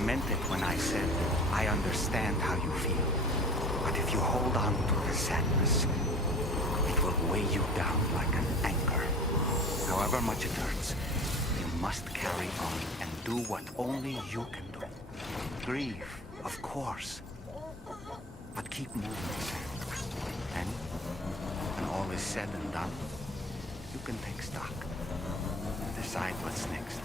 meant it when I said, I understand how you feel. But if you hold on to the sadness, it will weigh you down like an anchor. However much it hurts, you must carry on and do what only you can do. Grieve, of course. But keep moving, Sam. And when all is said and done, you can take stock and decide what's next.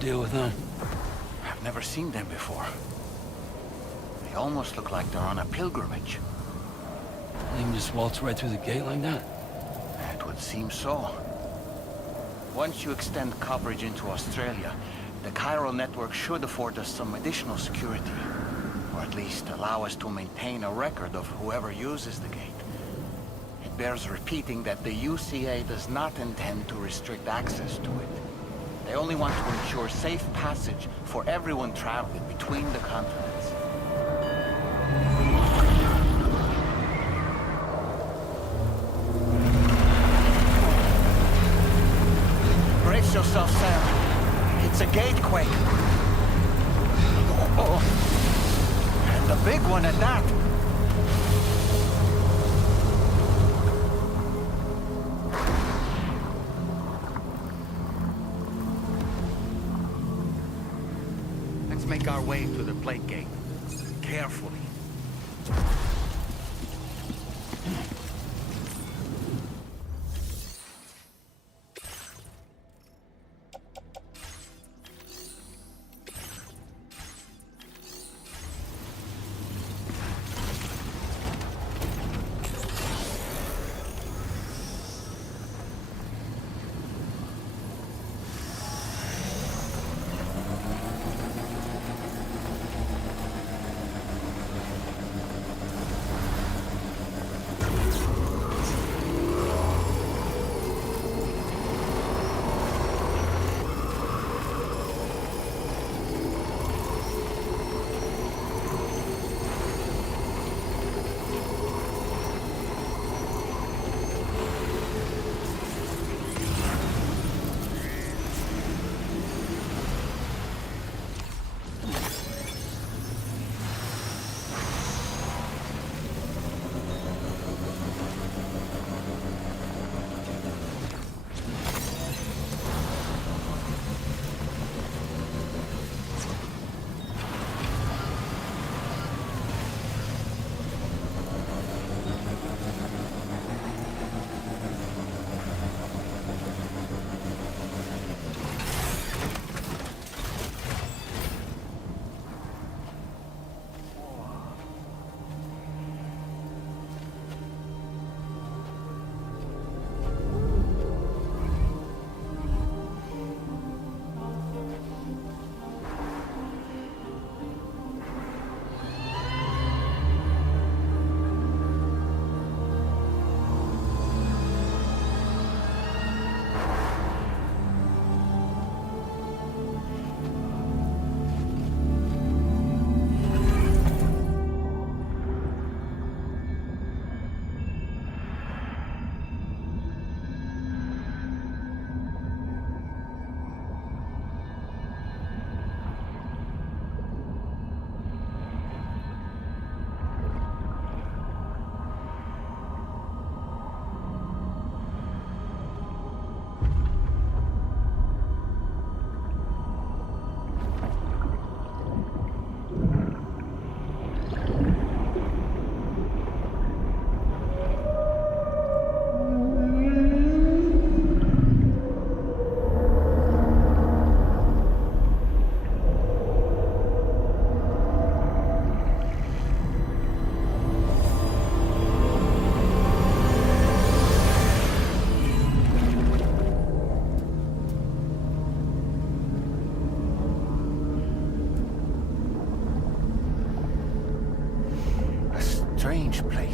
Deal with them. I've never seen them before. They almost look like they're on a pilgrimage. They can just waltz right through the gate like that? It would seem so. Once you extend coverage into Australia, the chiral network should afford us some additional security. Or at least allow us to maintain a record of whoever uses the gate. It bears repeating that the UCA does not intend to restrict access to it. They only want to ensure safe passage for everyone traveling between the continents. Brace yourself, Sam. It's a gatequake. Oh, and a big one at that. Make our way to the plate gate. Carefully.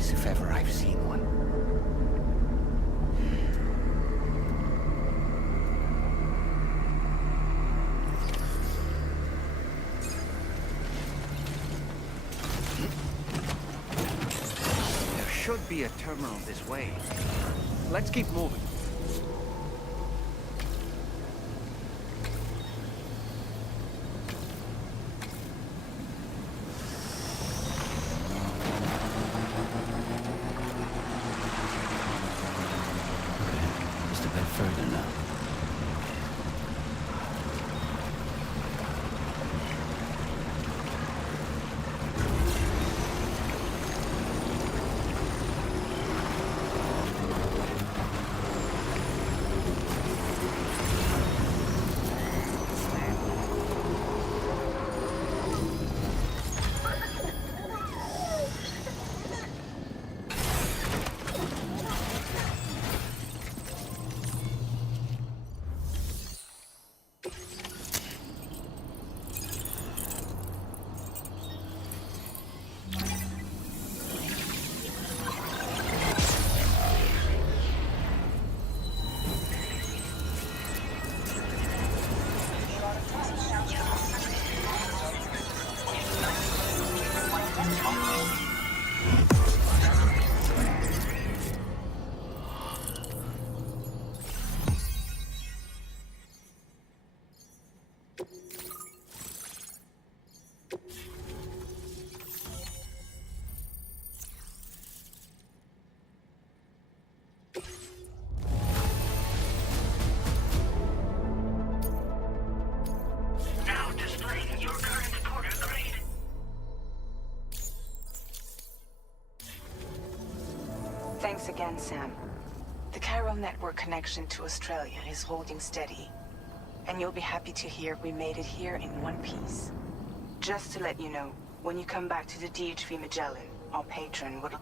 is, if ever I've seen one. There should be a terminal this way. Let's keep moving. Just a bit further now. Thanks again, Sam. The chiral network connection to Australia is holding steady. And you'll be happy to hear we made it here in one piece. Just to let you know, when you come back to the DHV Magellan, our patron would...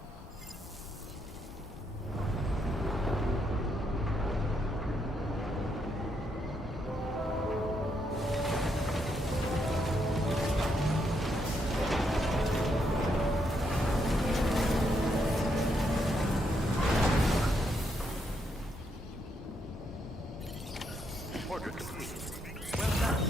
Order completed. Well done.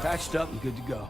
Patched up and good to go.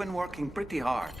been working pretty hard.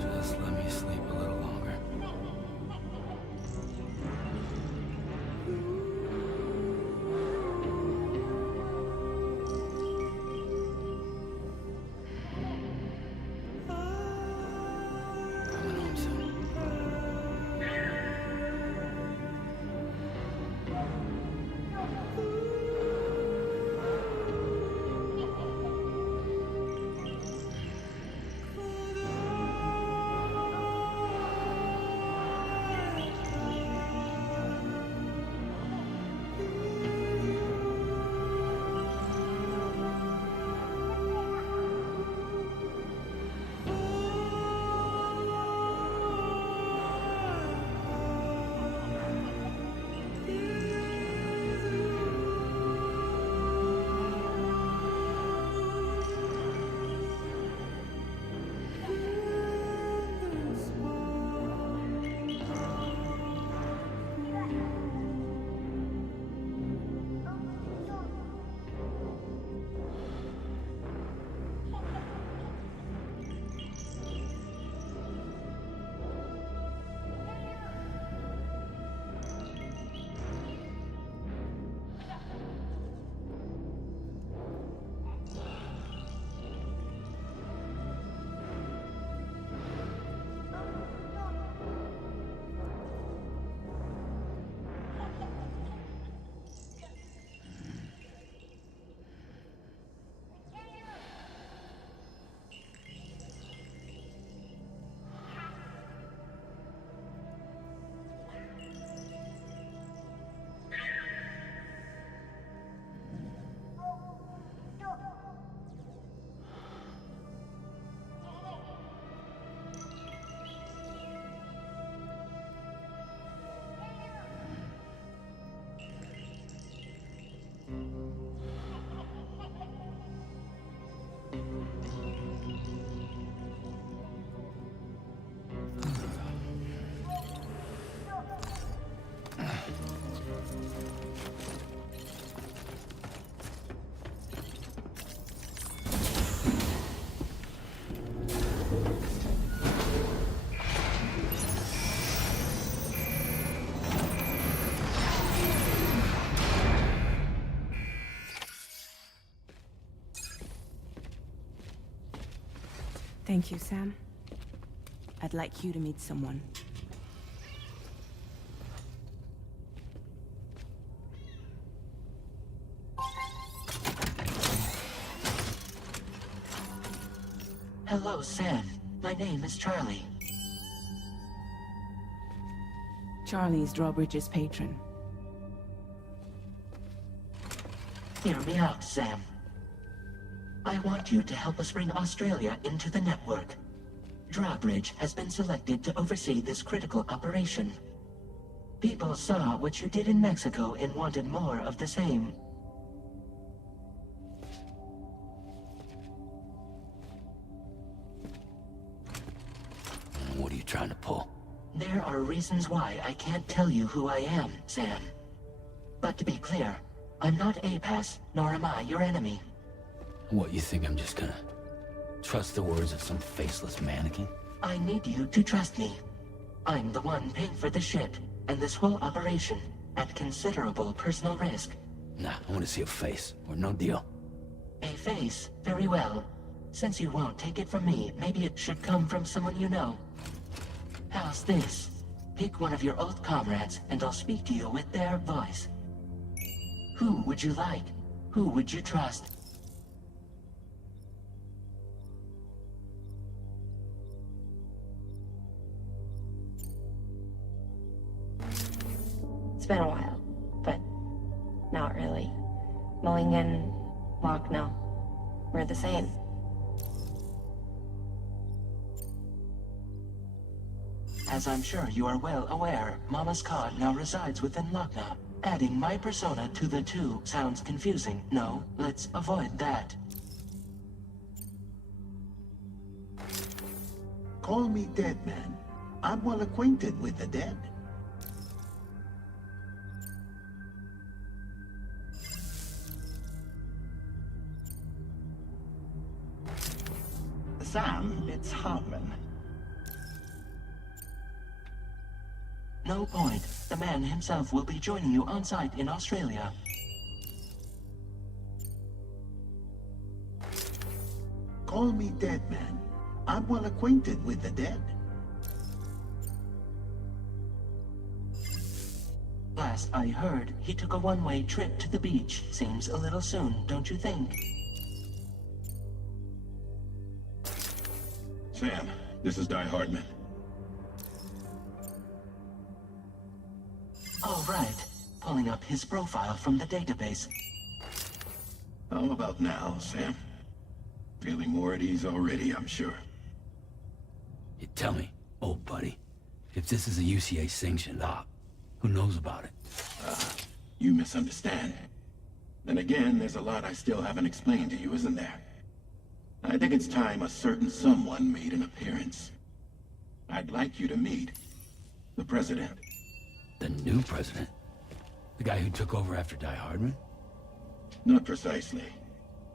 Just let me sleep a little longer. Coming home soon. Thank you, Sam. I'd like you to meet someone. Hello, Sam. My name is Charlie. Charlie's Drawbridge's patron. Hear me out, Sam. I want you to help us bring Australia into the network. Drawbridge has been selected to oversee this critical operation. People saw what you did in Mexico and wanted more of the same. What are you trying to pull? There are reasons why I can't tell you who I am, Sam. But to be clear, I'm not APAS, nor am I your enemy. What, you think I'm just gonna trust the words of some faceless mannequin? I need you to trust me. I'm the one paying for the ship and this whole operation at considerable personal risk. Nah, I want to see a face, or no deal. A face? Very well. Since you won't take it from me, maybe it should come from someone you know. How's this? Pick one of your old comrades, and I'll speak to you with their voice. Who would you like? Who would you trust? It's been a while, but not really. Mulligan, Lochno, we're the same. As I'm sure you are well aware, Mama's Cod now resides within Lochna. Adding my persona to the two sounds confusing. No, let's avoid that. Call me dead, man. I'm well acquainted with the dead. Sam, it's Hartman. No point. The man himself will be joining you on site in Australia. Call me dead, man. I'm well acquainted with the dead. Last I heard, he took a one-way trip to the beach. Seems a little soon, don't you think? Sam, this is Di Hardman. All right. Pulling up his profile from the database. How about now, Sam? Feeling more at ease already, I'm sure. You tell me, old buddy, if this is a UCA sanctioned op, who knows about it? You misunderstand. Then again, there's a lot I still haven't explained to you, isn't there? I think it's time a certain someone made an appearance. I'd like you to meet the President. The new president? The guy who took over after Di Hardman? Not precisely.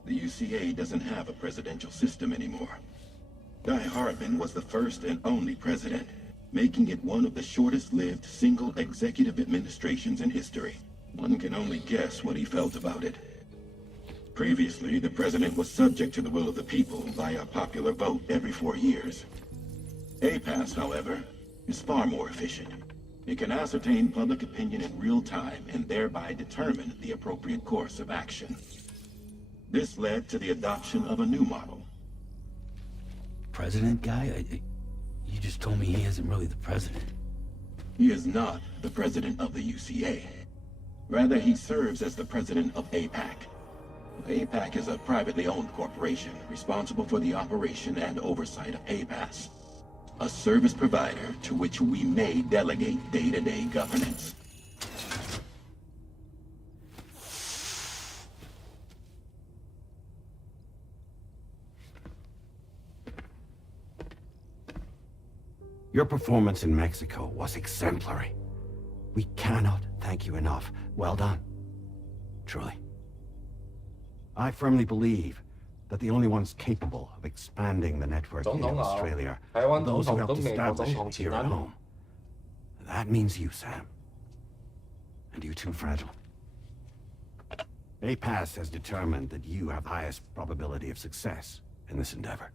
The UCA doesn't have a presidential system anymore. Di Hardman was the first and only president, making it one of the shortest-lived single executive administrations in history. One can only guess what he felt about it. Previously, the president was subject to the will of the people via popular vote every 4 years. APAS, however, is far more efficient. It can ascertain public opinion in real time and thereby determine the appropriate course of action. This led to the adoption of a new model. President guy? You just told me he isn't really the president. He is not the president of the UCA. Rather, he serves as the president of APAC. APAC is a privately owned corporation responsible for the operation and oversight of APAS, a service provider to which we may delegate day-to-day governance. Your performance in Mexico was exemplary. We cannot thank you enough. Well done. Truly. I firmly believe that the only ones capable of expanding the network in Australia are those who helped establish it here at home. That means you, Sam. And you too, Fragile. APAS has determined that you have the highest probability of success in this endeavor.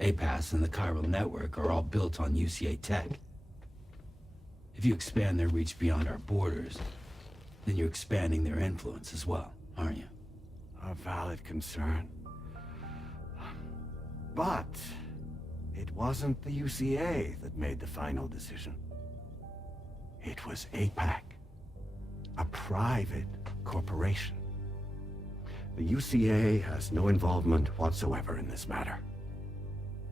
APAS and the chiral network are all built on UCA tech. If you expand their reach beyond our borders, then you're expanding their influence as well, aren't you? A valid concern. But it wasn't the UCA that made the final decision. It was APAC, a private corporation. The UCA has no involvement whatsoever in this matter.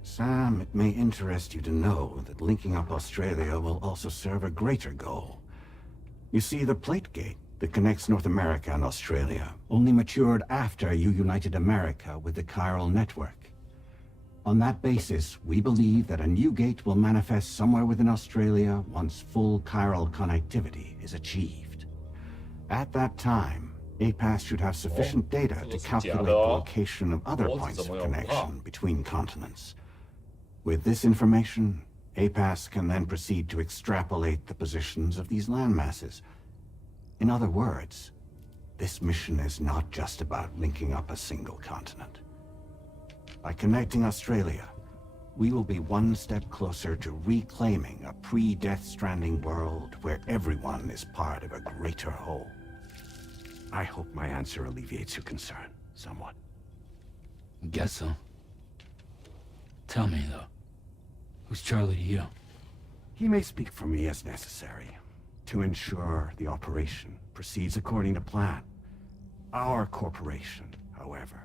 Sam, it may interest you to know that linking up Australia will also serve a greater goal. You see, the plate gate that connects North America and Australia only matured after you united America with the chiral network. On that basis, we believe that a new gate will manifest somewhere within Australia once full chiral connectivity is achieved. At that time, APAS should have sufficient data to calculate the location of other points of connection between continents. With this information, APAS can then proceed to extrapolate the positions of these landmasses. In other words, this mission is not just about linking up a single continent. By connecting Australia, we will be one step closer to reclaiming a pre-Death Stranding world where everyone is part of a greater whole. I hope my answer alleviates your concern somewhat. Guess so. Tell me, though. Who's Charlie to you? He may speak for me as necessary, to ensure the operation proceeds according to plan. Our corporation, however,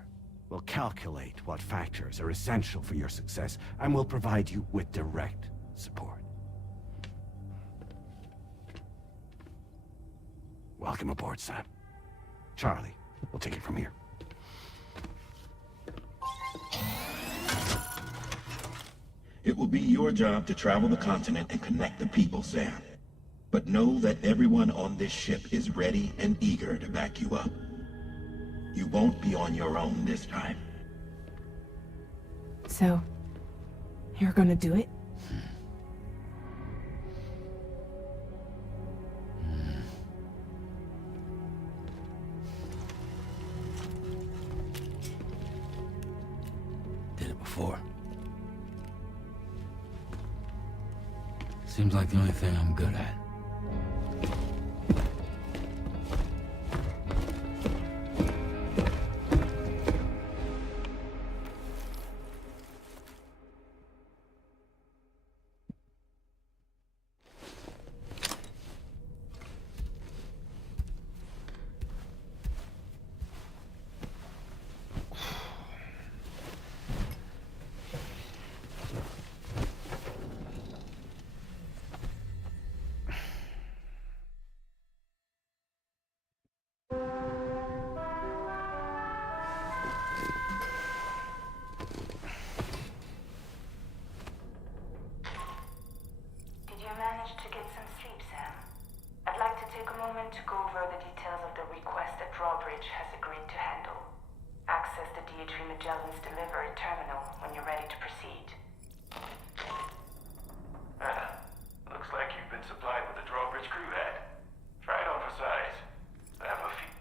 will calculate what factors are essential for your success and will provide you with direct support. Welcome aboard, Sam. Charlie, we'll take it from here. It will be your job to travel the continent and connect the people, Sam. But know that everyone on this ship is ready and eager to back you up. You won't be on your own this time. So, you're gonna do it? Did it before. Seems like the only thing I'm good at. To go over the details of the request that Drawbridge has agreed to handle. Access the D3 Magellan's delivery terminal when you're ready to proceed. Looks like you've been supplied with a Drawbridge crew hat. Try it on for size. I have a few.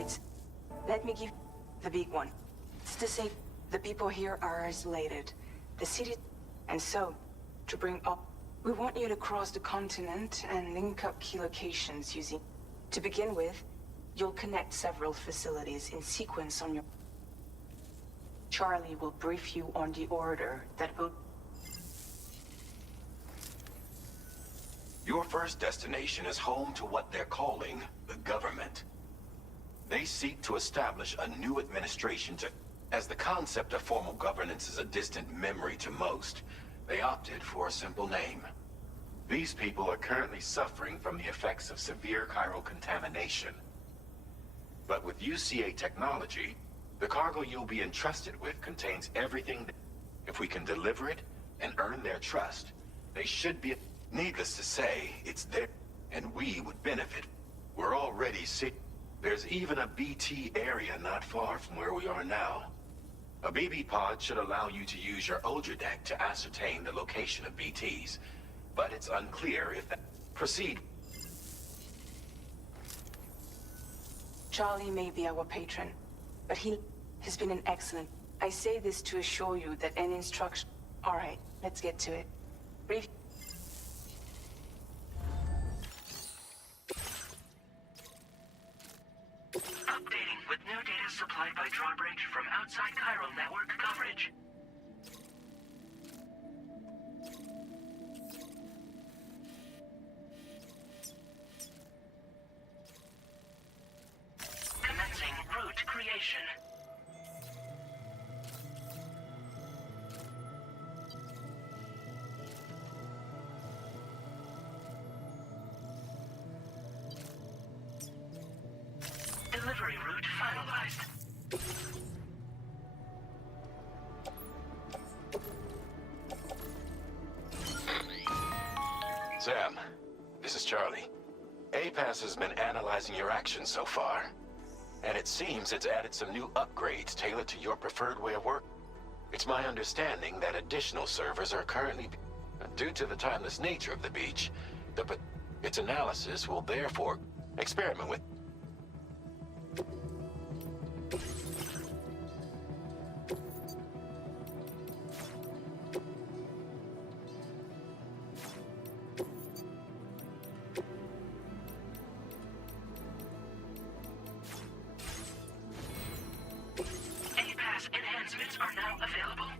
Right. Let me give the big one. It's to say, the people here are isolated. The city... And so, to bring up... We want you to cross the continent and link up key locations using... To begin with, you'll connect several facilities in sequence on your... Charlie will brief you on the order that will... Your first destination is home to what they're calling the government. They seek to establish a new administration to... As the concept of formal governance is a distant memory to most, they opted for a simple name. These people are currently suffering from the effects of severe chiral contamination. But with UCA technology, the cargo you'll be entrusted with contains everything. If we can deliver it and earn their trust, they should be... Needless to say, it's there, and we would benefit. We're already sick. There's even a BT area not far from where we are now. A BB pod should allow you to use your Ultra deck to ascertain the location of BTs, but it's unclear if that... Proceed. Charlie may be our patron, but he has been an excellent... I say this to assure you that any instruction... Alright, let's get to it. Brief... Updating with new data supplied by Drawbridge from outside chiral network coverage. Commencing route creation. Delivery route finalized. Sam, this is Charlie. APAS has been analyzing your actions so far, and it seems it's added some new upgrades tailored to your preferred way of work. It's my understanding that additional servers are currently... Due to the timeless nature of the beach, its analysis will therefore experiment with... APAS enhancements are now available.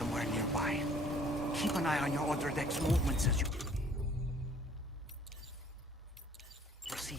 somewhere nearby. Keep an eye on your other deck's movements as you proceed.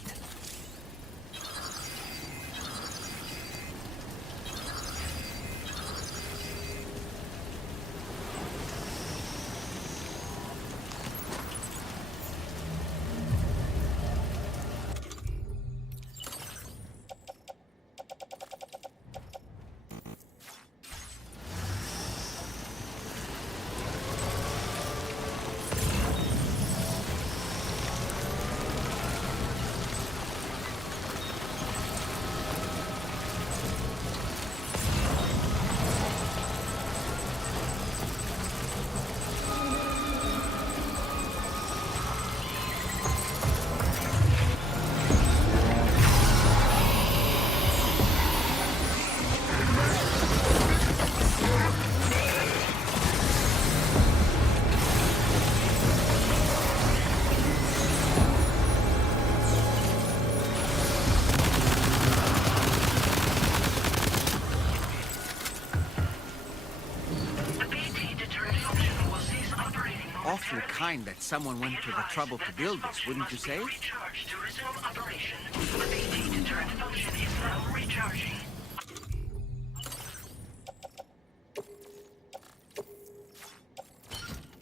Awfully kind that someone went to the trouble to build this, wouldn't you say? Recharge to resume operation. The BT deterrent function is now recharging.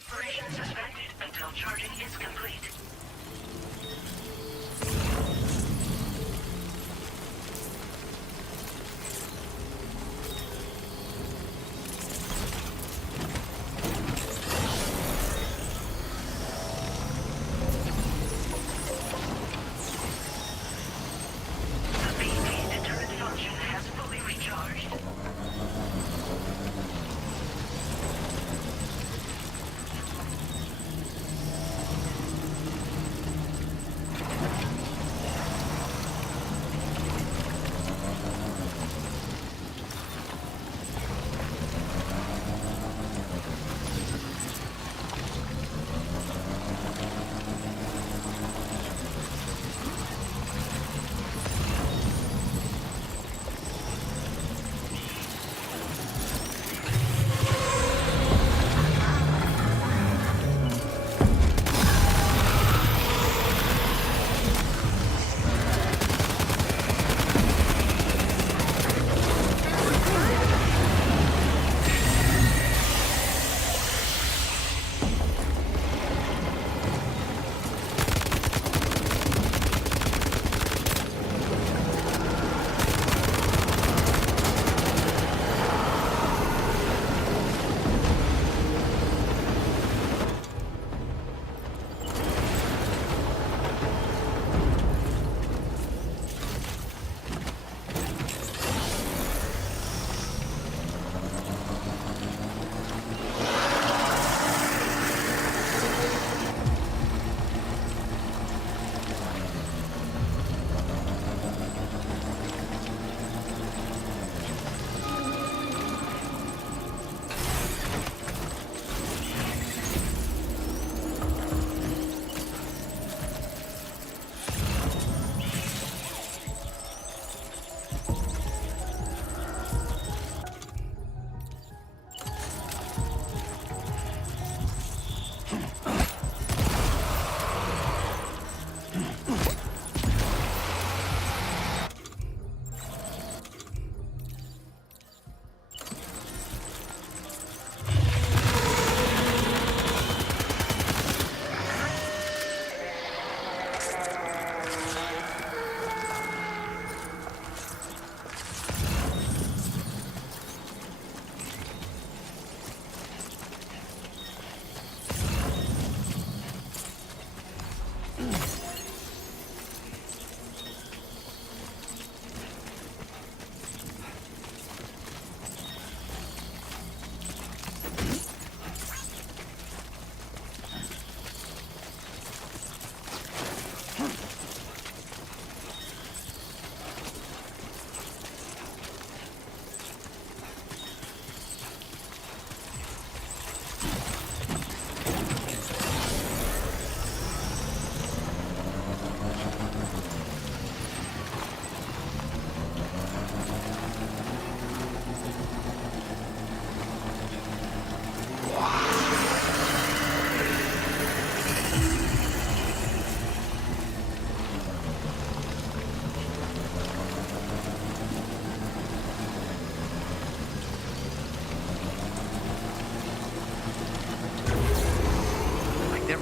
Operation suspended until charging is complete. The BT deterrent function has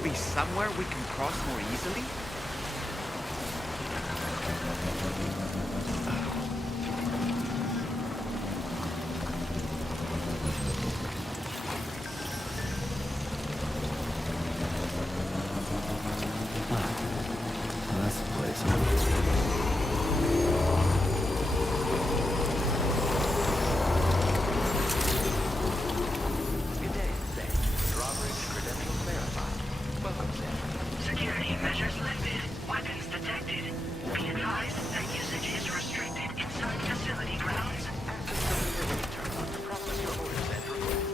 be somewhere we can cross more easily? That's the place, huh? Good day, Bay. Drawbridge credential verified. Welcome, sir. Security measures lifted. Weapons detected. Be advised that usage is restricted inside facility grounds. Turn on to process your orders and requests.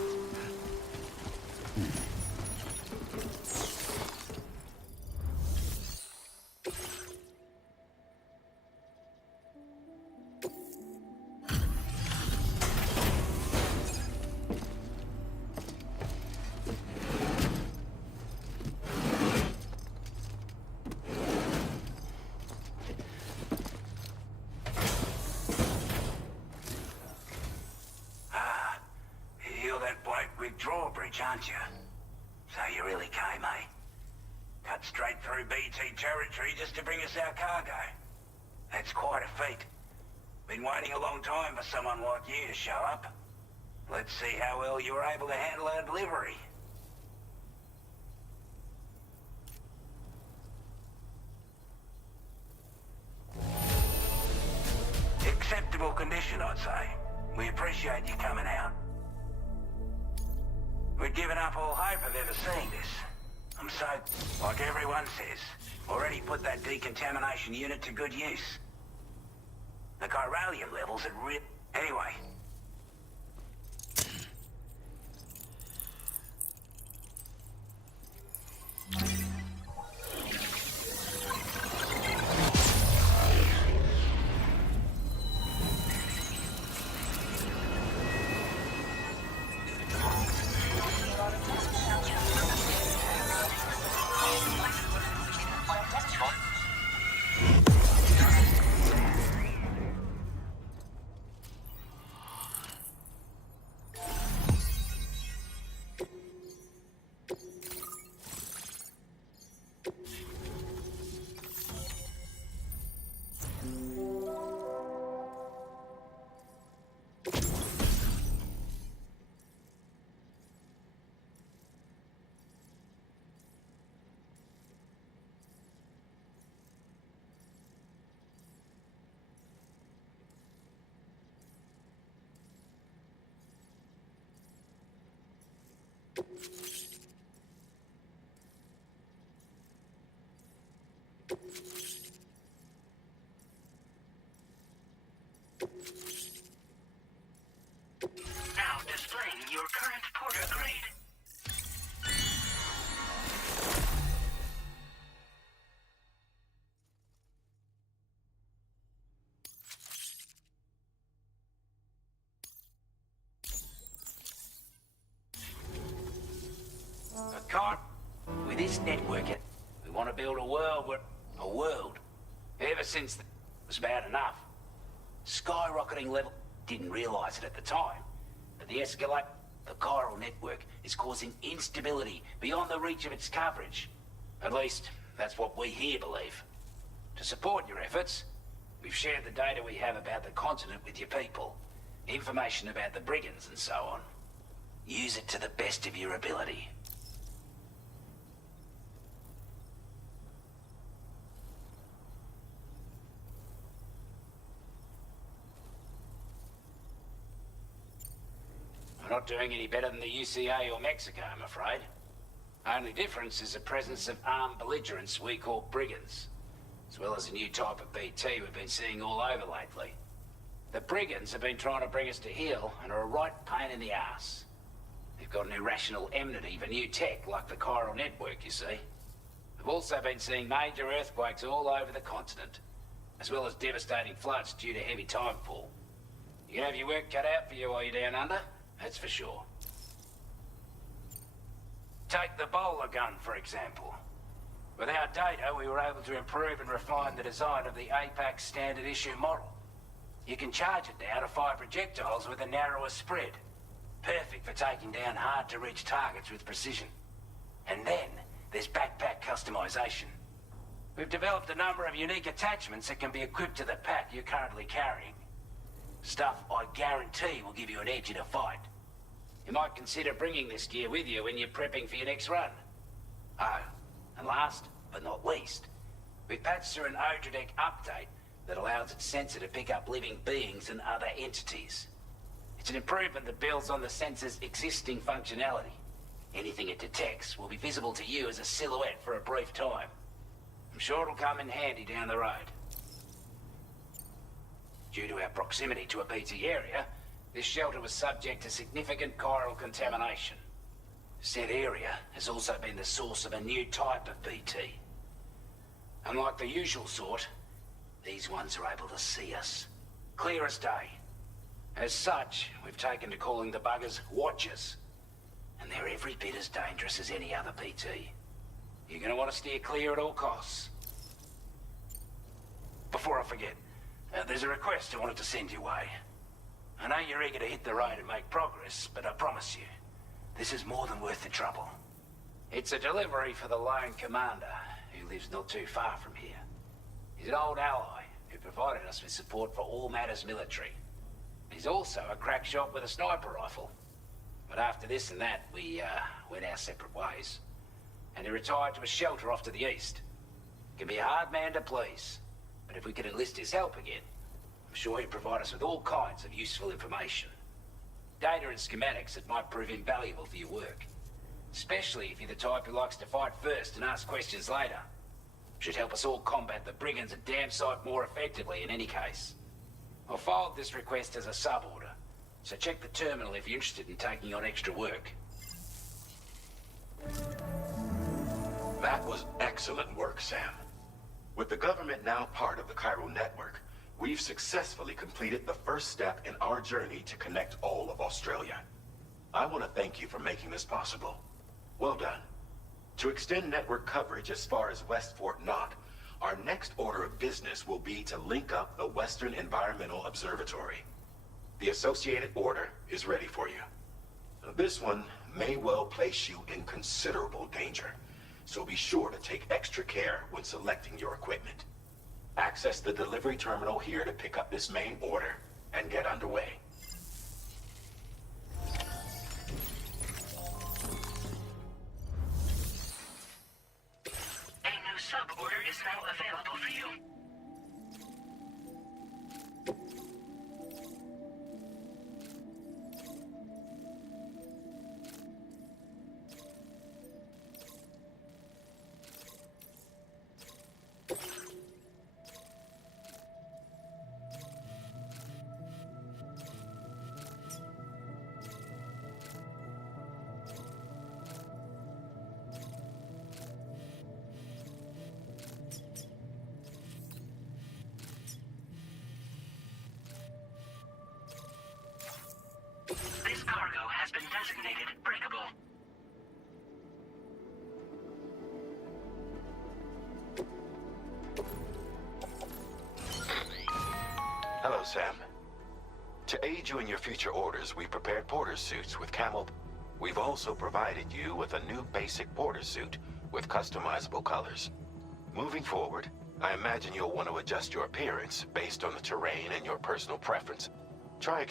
You're that bloke with drawbridge, aren't you? So you really came, eh? Cut straight through BT territory just to bring us our cargo. That's quite a feat. Been waiting a long time for someone like you to show up. Let's see how well you were able to handle our delivery. Acceptable condition, I'd say. We appreciate you coming out. We'd given up all hope of ever seeing this. I'm so, like everyone says, already put that decontamination unit to good use. The chiralium levels had Anyway. Now displaying your current porter grade. With this network, we want to build a world where... A world? Ever since was bad enough. Skyrocketing level... Didn't realize it at the time. But the chiral network is causing instability beyond the reach of its coverage. At least, that's what we here believe. To support your efforts, we've shared the data we have about the continent with your people. Information about the brigands and so on. Use it to the best of your ability. We're not doing any better than the UCA or Mexico, I'm afraid. Only difference is the presence of armed belligerents we call brigands, as well as a new type of BT we've been seeing all over lately. The brigands have been trying to bring us to heel and are a right pain in the ass. They've got an irrational enmity for new tech like the chiral network, you see. We've also been seeing major earthquakes all over the continent, as well as devastating floods due to heavy tidefall. You can have your work cut out for you while you're down under. That's for sure. Take the bowler gun, for example. With our data, we were able to improve and refine the design of the APAC standard issue model. You can charge it now to fire projectiles with a narrower spread. Perfect for taking down hard-to-reach targets with precision. And then, there's backpack customization. We've developed a number of unique attachments that can be equipped to the pack you're currently carrying. Stuff I guarantee will give you an edge in a fight. You might consider bringing this gear with you when you're prepping for your next run. Oh, and last but not least, we've patched through an Odradek update that allows its sensor to pick up living beings and other entities. It's an improvement that builds on the sensor's existing functionality. Anything it detects will be visible to you as a silhouette for a brief time. I'm sure it'll come in handy down the road. Due to our proximity to a BT area, this shelter was subject to significant chiral contamination. Said area has also been the source of a new type of BT. Unlike the usual sort, these ones are able to see us. Clear as day. As such, we've taken to calling the buggers Watchers. And they're every bit as dangerous as any other BT. You're gonna want to steer clear at all costs. Before I forget, there's a request I wanted to send your way. I know you're eager to hit the road and make progress, but I promise you, this is more than worth the trouble. It's a delivery for the lone commander, who lives not too far from here. He's an old ally who provided us with support for all matters military. He's also a crack shot with a sniper rifle. But after this and that, we went our separate ways. And he retired to a shelter off to the east. He can be a hard man to please, but if we could enlist his help again, I'm sure he'd provide us with all kinds of useful information. Data and schematics that might prove invaluable for your work. Especially if you're the type who likes to fight first and ask questions later. Should help us all combat the brigands a damn sight more effectively in any case. I'll file this request as a sub-order, so check the terminal if you're interested in taking on extra work. That was excellent work, Sam. With the government now part of the Chiral network, we've successfully completed the first step in our journey to connect all of Australia. I want to thank you for making this possible. Well done. To extend network coverage as far as West Fort Knott, our next order of business will be to link up the Western Environmental Observatory. The associated order is ready for you. This one may well place you in considerable danger, so be sure to take extra care when selecting your equipment. Access the delivery terminal here to pick up this main order and get underway. A new sub-order is now available for you. This cargo has been designated breakable. Hello, Sam. To aid you in your future orders, we prepared porter suits with camel. We've also provided you with a new basic porter suit with customizable colors. Moving forward, I imagine you'll want to adjust your appearance based on the terrain and your personal preference. Try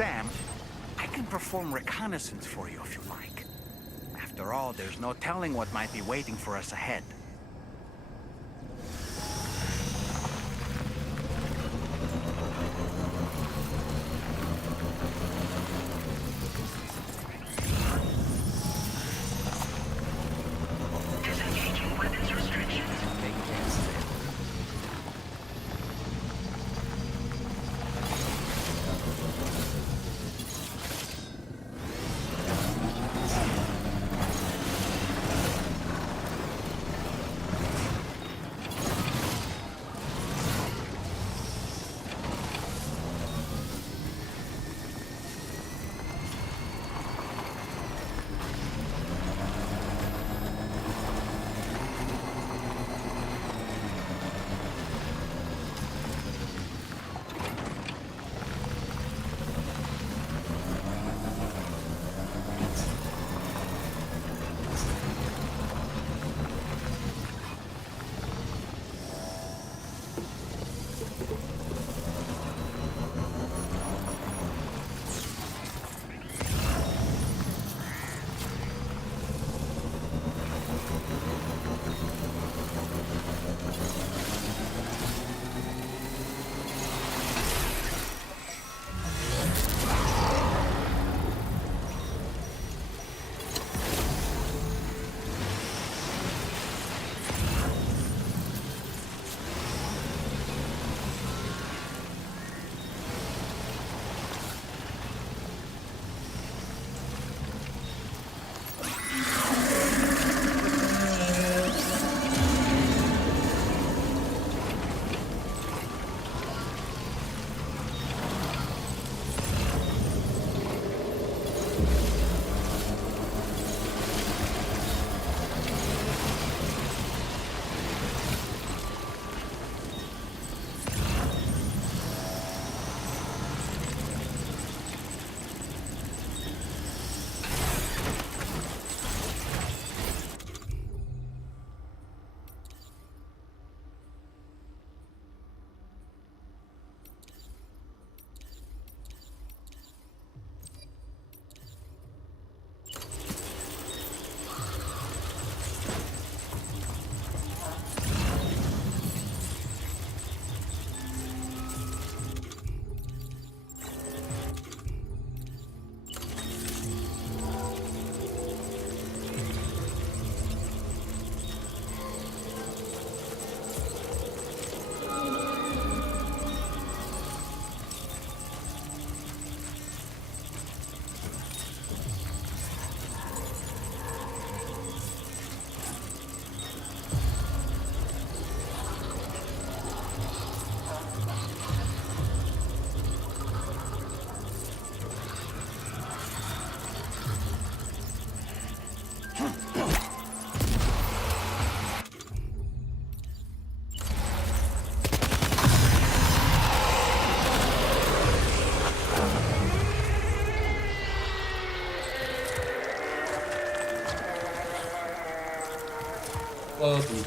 Sam, I can perform reconnaissance for you if you like. After all, there's no telling what might be waiting for us ahead. Disengaging weapons restrictions.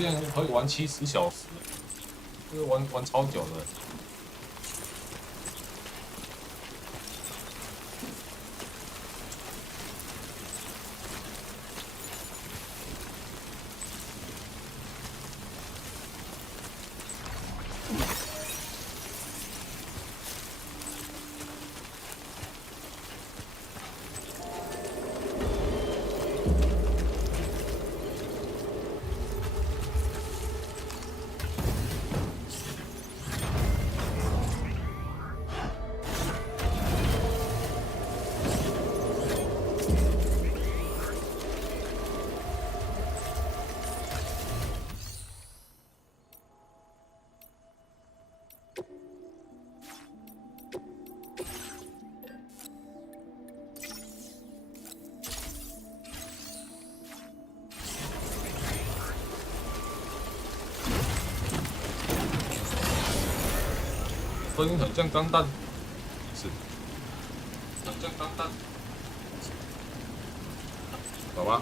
竟然可以玩70小时，这个玩超久的。声音很像钢弹，是，很像钢弹，懂吗？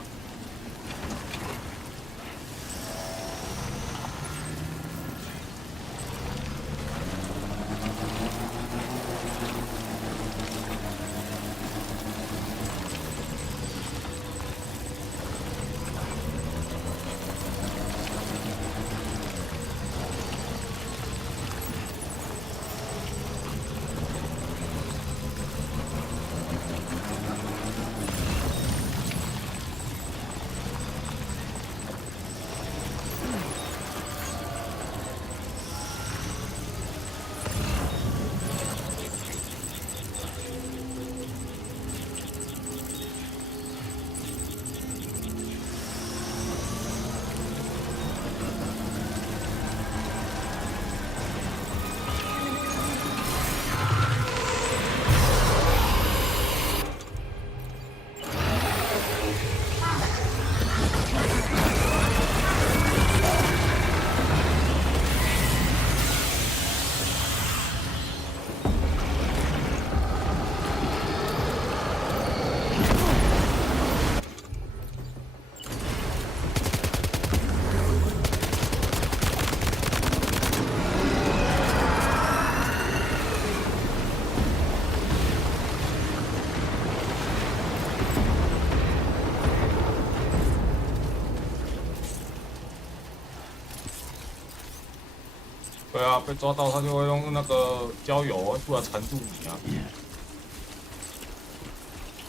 对啊，被抓到他就会用那个胶油出来缠住你啊。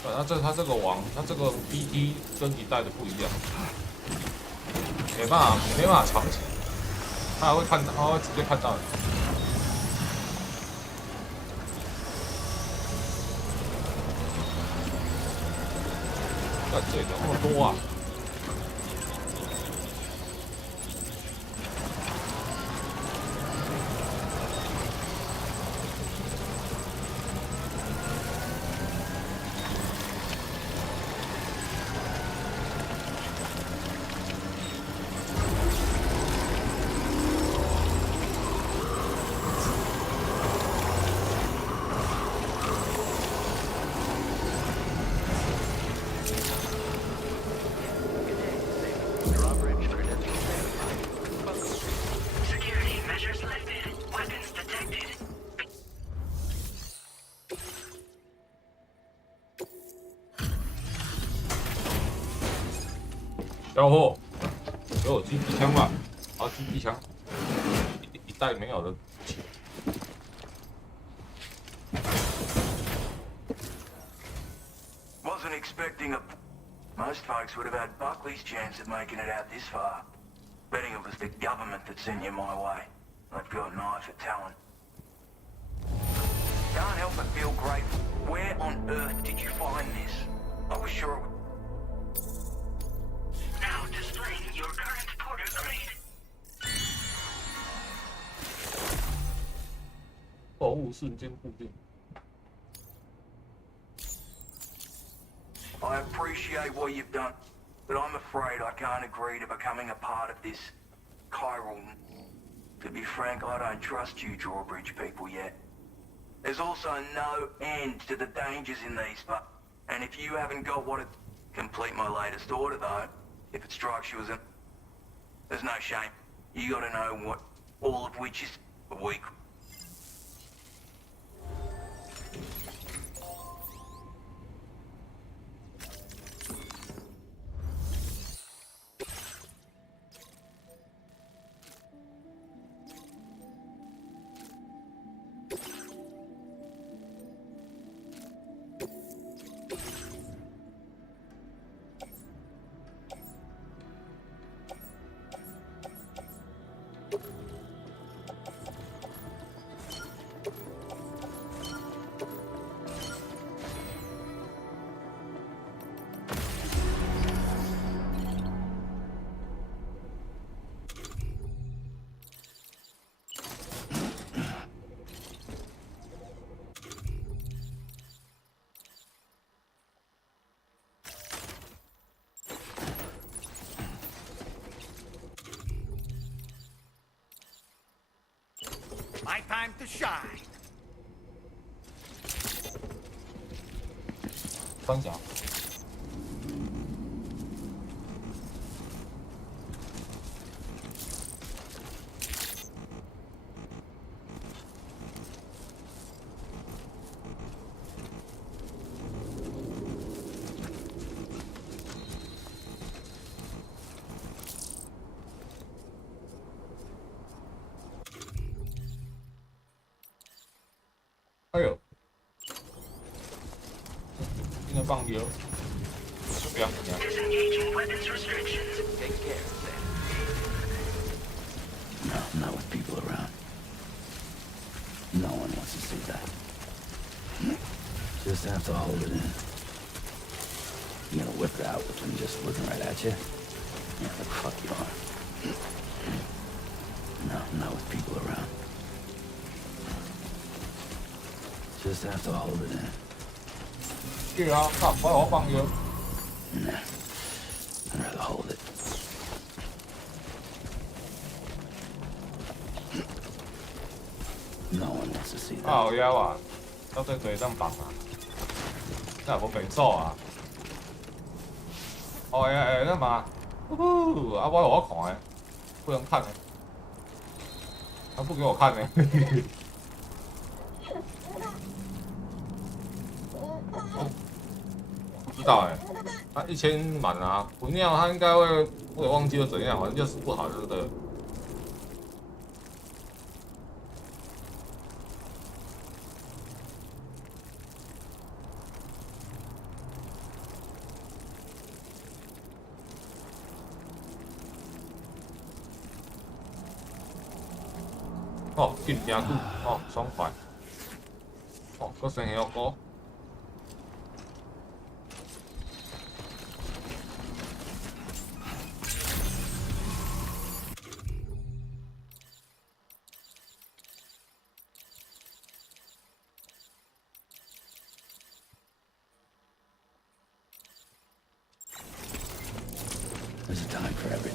对，他这个网，他这个 BT 跟一代的不一样，没办法藏起来，他还会看到，他会直接看到你。看这里怎么那么多啊？然后给我狙击枪吧，啊，狙击枪，一代没有的。Wasn't expecting a. Most folks would have had Buckley's chance of making it out this far. Betting it was the government that sent you my way. I've got an eye for talent. Can't help but feel grateful. Where on earth did you find this? I was sure it would. Now displaying your current porter grade. 货物瞬间固定。I appreciate what you've done, but I'm afraid I can't agree to becoming a part of this chiral. To be frank, I don't trust you drawbridge people yet. There's also no end to the dangers in these, and if you haven't got what it... Complete my latest order, though. If it strikes you as There's no shame. You gotta know what all of which is a week. My time to shine. 分享。哎呦，今天放牛，就不要你啊。 Disengaging weapons restrictions. Take care of them. No, not with people around. No one wants to see that. Just have to hold it in. You gonna whip it out with them just looking right at you? Yeah, the fuck you are. No, not with people around. Just have to hold it in. 对啊，干嘛我放牛？ Nah, I'd rather hold it. No one wants to see that. 好妖啊，要对嘴上绑啊，那我没错啊。哦哎，干嘛？呼呼，啊我看哎，不能看哎，他不给我看哎。不知道哎，他1000满啊，不尿他应该会，我也忘记了怎样，反正就是不好就是的。哦，进加度，哦，爽快，哦，搁生香菇。 There's a time for everything.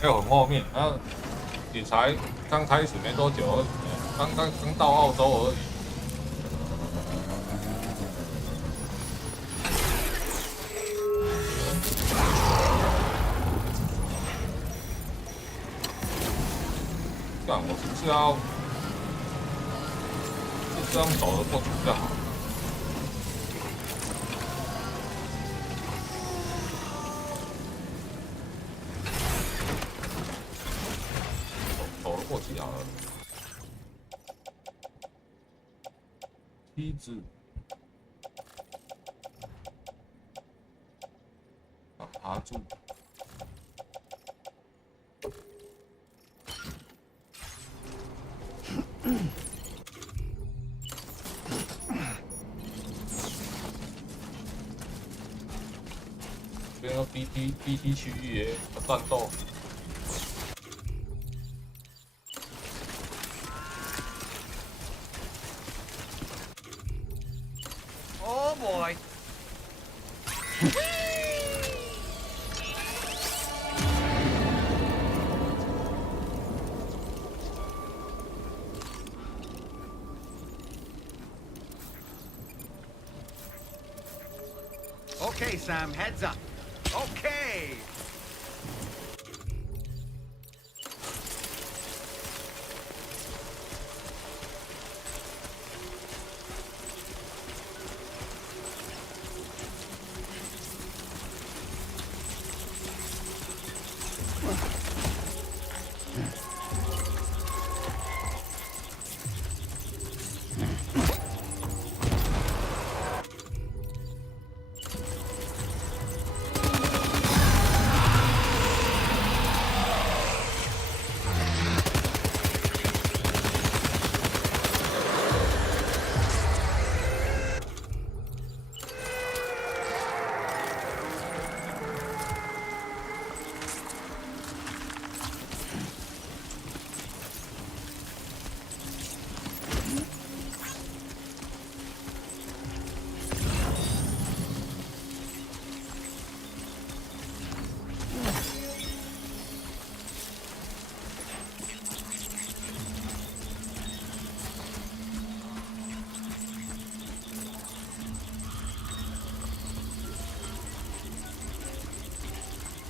还有很后面，然后也才刚开始没多久而已，刚到澳洲而已。干，我是不是要就这样走的过去比较好？ 过去好了，梯子，爬住。边有 BT 区域的战斗。Oh boy. Okay, Sam, heads up. Okay.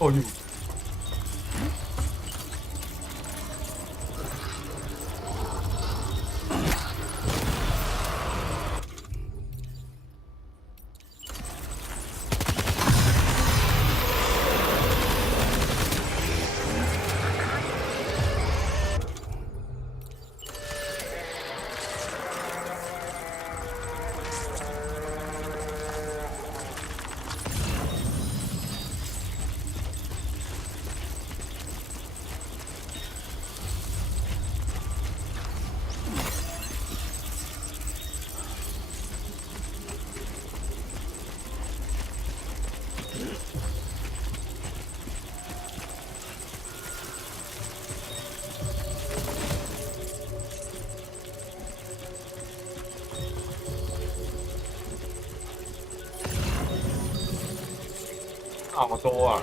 Oh, you.那么多啊！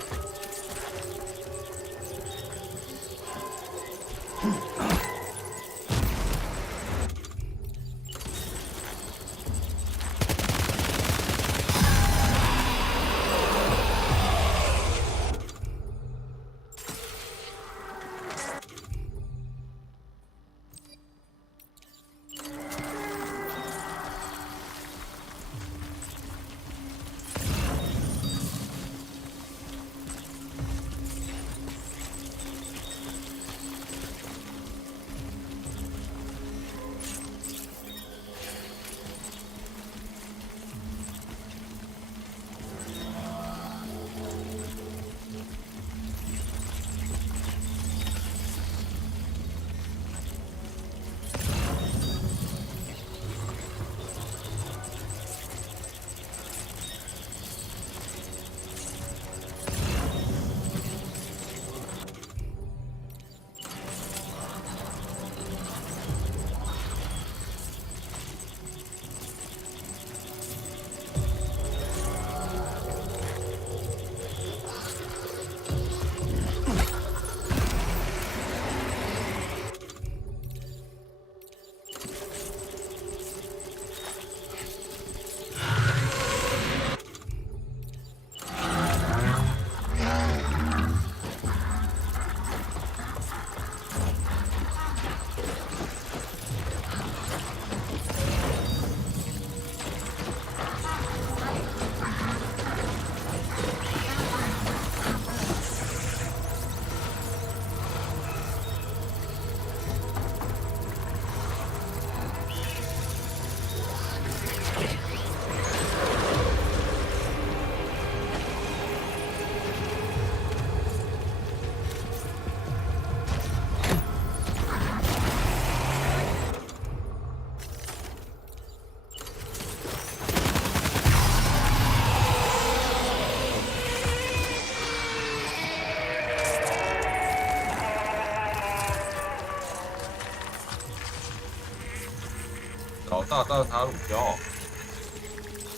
大塔鲁胶，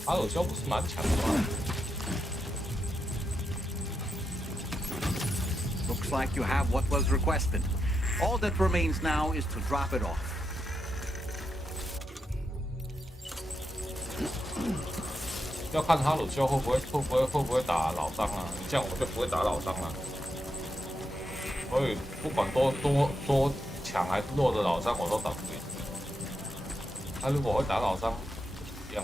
塔鲁胶不是蛮强的吗？ Looks like you have what was requested. All that remains now is to drop it off. 要看塔鲁胶会不会打老张啊？你这样我就不会打老张了。所以不管多强还是弱的老张，我都打不赢。他如果会打老张，一样。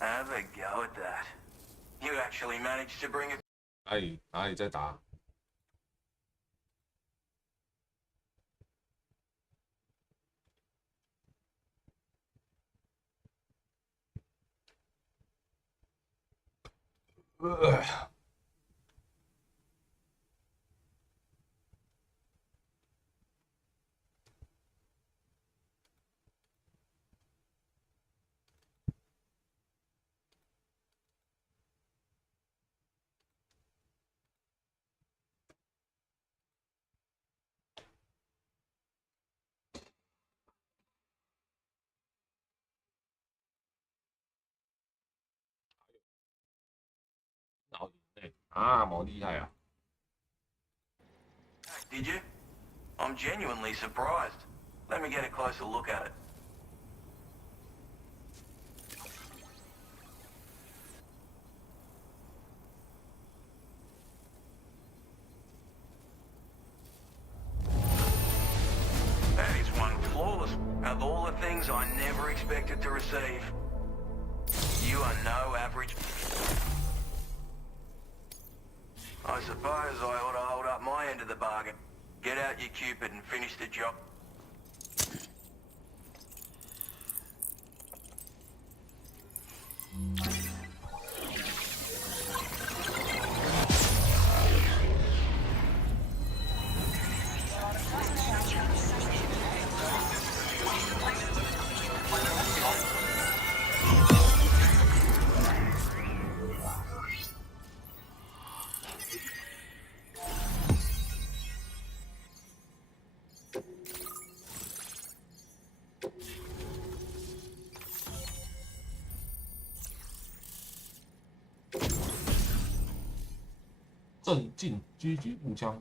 Have a go at that. You actually managed to bring it. 哪里在打？脑内啊，好厉害啊！ Did you? I'm genuinely surprised. Let me get a closer look at it. That is one flawless. Of all the things I never expected to receive, you are no average. I suppose I ought to hold up my end of the bargain. Get out your Cupid and finish the job. 镇静狙击步枪。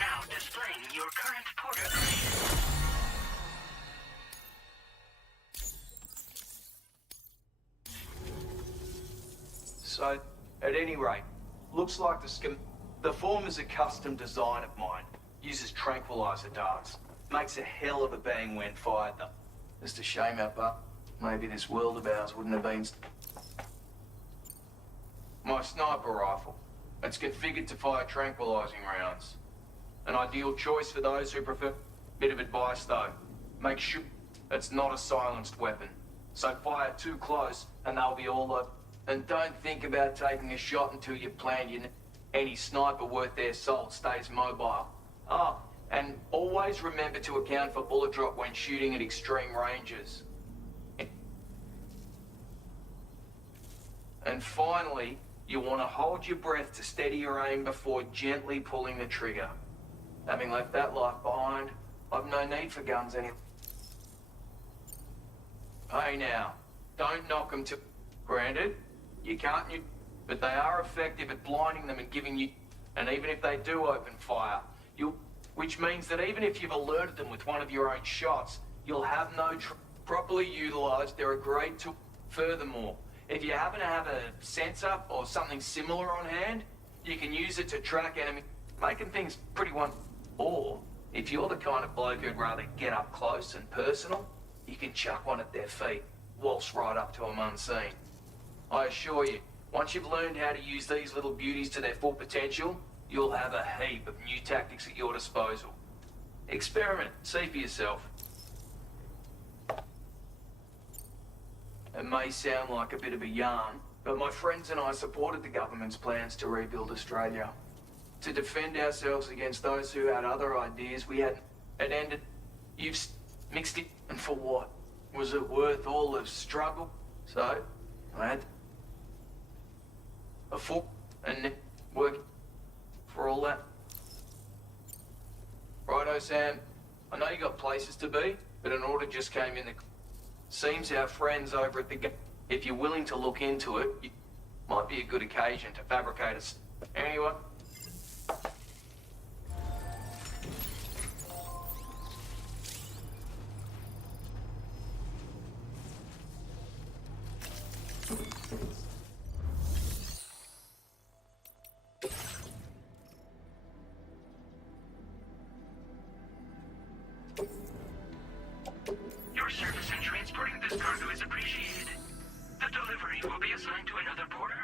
Now displaying your current porter grade. So, at any rate, looks like the form is a custom design of mine. Uses tranquilizer darts. Makes a hell of a bang when fired though. Just a shame out, but maybe this world of ours wouldn't have been... My sniper rifle. It's configured to fire tranquilizing rounds. An ideal choice for those who prefer... Bit of advice though. Make sure it's not a silenced weapon. So fire too close and they'll be all up. And don't think about taking a shot until you've planned your... Any sniper worth their salt stays mobile. Ah, and always remember to account for bullet drop when shooting at extreme ranges. And finally, you want to hold your breath to steady your aim before gently pulling the trigger. Having left that life behind, I've no need for guns anymore. Hey now, don't knock them to... Granted, you can't... But they are effective at blinding them and giving you... And even if they do open fire, you'll... Which means that even if you've alerted them with one of your own shots, you'll have no... Properly utilized, they're a great tool. Furthermore, if you happen to have a sensor or something similar on hand, you can use it to track enemy, making things pretty one. Or, if you're the kind of bloke who'd rather get up close and personal, you can chuck one at their feet, waltz right up to them unseen. I assure you, once you've learned how to use these little beauties to their full potential, you'll have a heap of new tactics at your disposal. Experiment, see for yourself. It may sound like a bit of a yarn, but my friends and I supported the government's plans to rebuild Australia. To defend ourselves against those who had other ideas we had. It ended. You've mixed it, and for what? Was it worth all the struggle? So, I had a full and work for all that. Righto, Sam. I know you got places to be, but an order just came in. Seems our friends over at the... If you're willing to look into it, it might be a good occasion to fabricate us. Anyway. Your service in transporting this cargo is appreciated. The delivery will be assigned to another porter.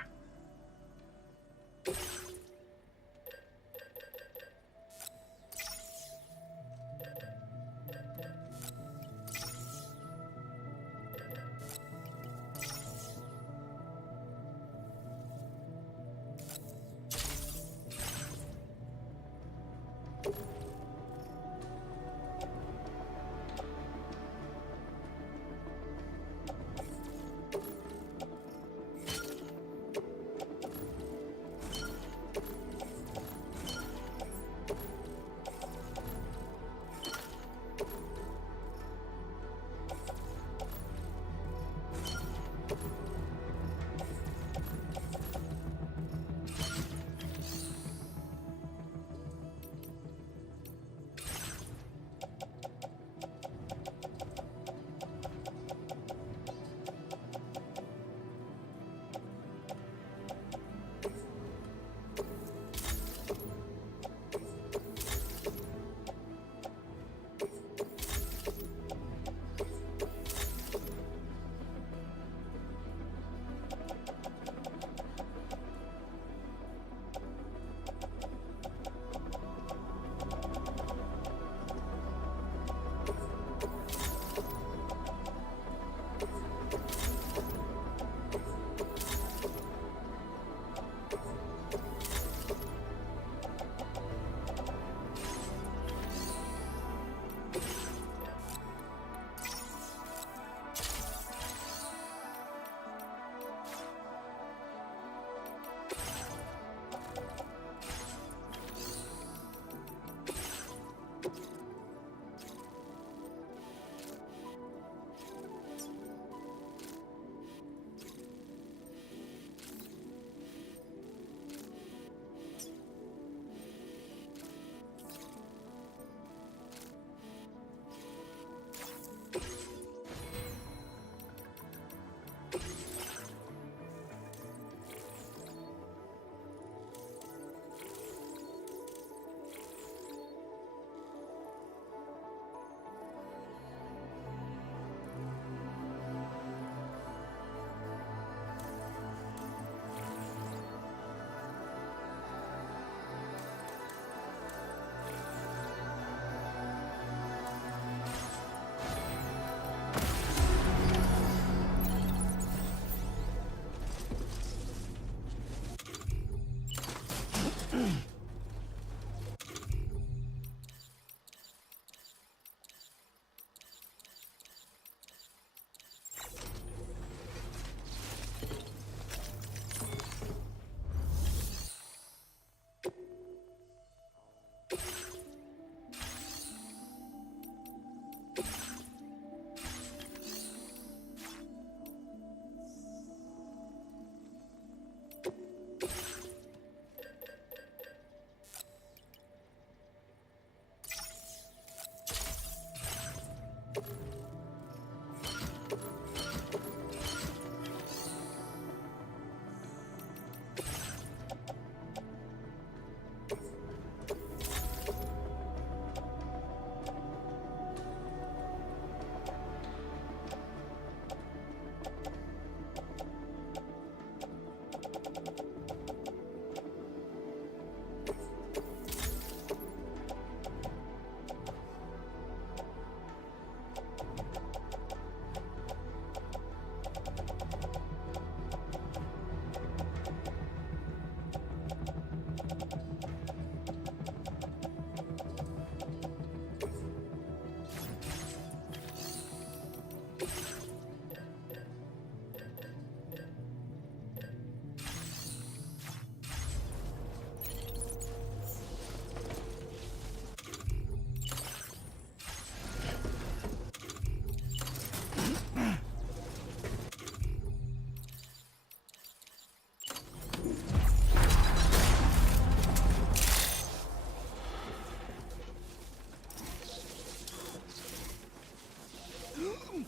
Don't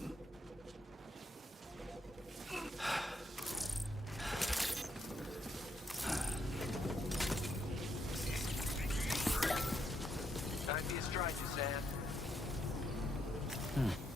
be a stranger, Sam. Hmm.